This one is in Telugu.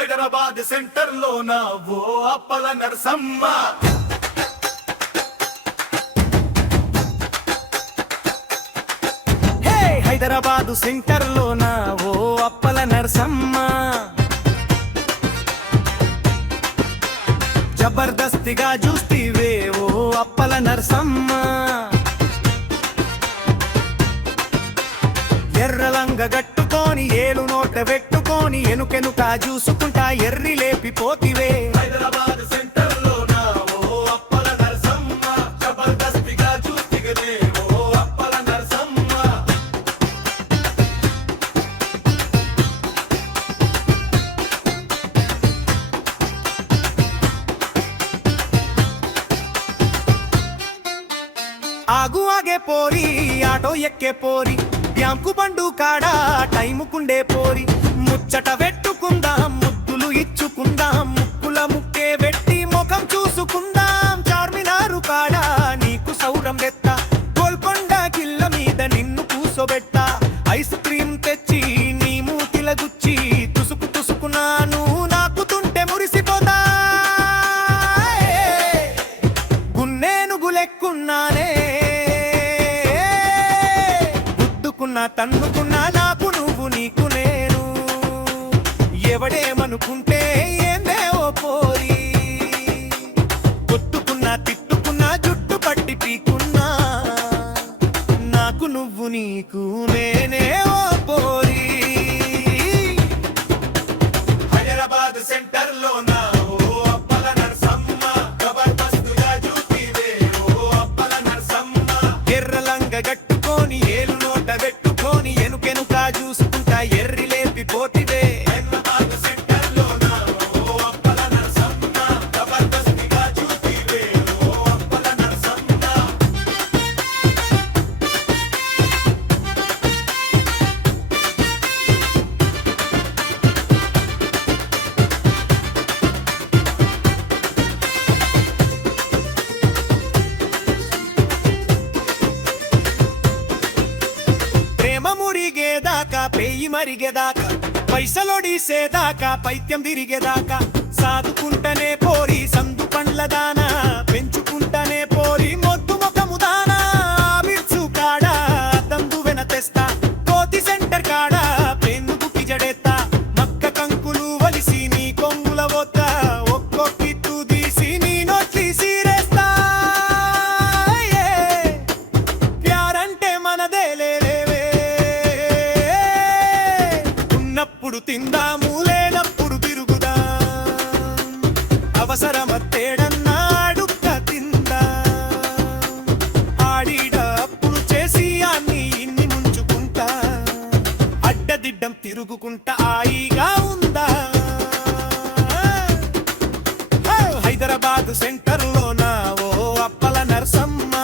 హైదరాబాద్ సెంటర్ లోన ఓ అప్పల నరసమ్మ. హైదరాబాదు సెంటర్ లోన ఓ అప్పల నరసమ్మ, జబర్దస్తిగా చూస్తీవే ఓ అప్పల నరసమ్మ. ఎర్రలంగ గట్టుకొని ఏలు నోట పెట్టుకొని ఎనుకెనుక చూసుకుంటా ఎర్రి లేపిపోతివే. హైదరాబాద్ సెంటర్ లోన ఓ అప్పల నరసమ్మ, జబర్దస్తిగా చూస్తీవే ఓ అప్పల నరసమ్మ. ఆగు ఆగే పోరి, ఆటో ఎక్కే పోరి, బ్యాంకు బండు కాడా టైముకుండే పోరి. ముచ్చట పెట్టుకుందాం, ముద్దులు ఇచ్చుకుందాం, ముక్కుల ముక్కే పెట్టి ముఖం చూసుకుందాం. చార్మినారు కాడా నీకు సౌరం తెత్త, గోల్కొండ కిల్ల మీద నిన్ను కూసోబెట్ట. ఐస్ క్రీమ్ తెచ్చి నీ మూతిల గుచ్చి తుసుకు తుసుకున్నాను నాకుతుంటే మురిసిపోతా. గున్నేను గులెక్కున్నానే, తన్నుకున్నా నాకు నువ్వు నీకు నేను. ఎవడేమనుకుంటే ఏందే ఓ పోరి, కొట్టుకున్నా తిట్టుకున్నా జుట్టు పట్టి పీకున్నా నాకు నువ్వు నీకు నేనే ఓ పోరి. హైదరాబాద్ సెంటర్ లోన ఓ అప్పల నరసమ్మ, జబర్దస్తిగా చూస్తీవే ఓ అప్పల నరసమ్మ. ఎర్రలంగ గట్టుకొని ఏలు నోట పెట్టుకొని ఎనుకెనుక చూసుకుంటా ఎర్రి లేపిపోతివే. హైదరాబాద్ సెంటర్ లోన ఓ అప్పల నరసమ్మ, జబర్దస్తిగా చూస్తీవే ఓ అప్పల నరసమ్మ. ప్రేమ మురిగేదాకా పెయ్యి మరిగేదాకా, పైసలొడిసేదాకా పైత్యం తిరిగేదాకా, సాదుకుంటనే పోరి సందు పండ్ల దానా, పెంచుకుంటనే పోరి మొద్దు ముఖము దానా. మిర్చు కాడా తందు వెన తెస్తా, కోతి సెంటర్ కాడా పెన్నుకు జడెత్తా. మక్క కంకులు వలిసి నీ కొంగుల వద్ద ఒక్కొక్కిత్తు తీసి నీ నోట్లి సీరేస్తా. ప్యారంటే మనదే లేవే, ఉన్నప్పుడు తిందాము లేనప్పుడు తిరుగుదా. అవసరమత్తేడన్నా అడుక్క తిందా, ఆడిడ అప్పుడు చేసి అన్ని ఇన్ని ముంచుకుంటా, అడ్డదిడ్డం తిరుగుకుంటా హాయిగా ఉందా. హైదరాబాద్ సెంటర్ లోన ఓ అప్పల నరసమ్మ.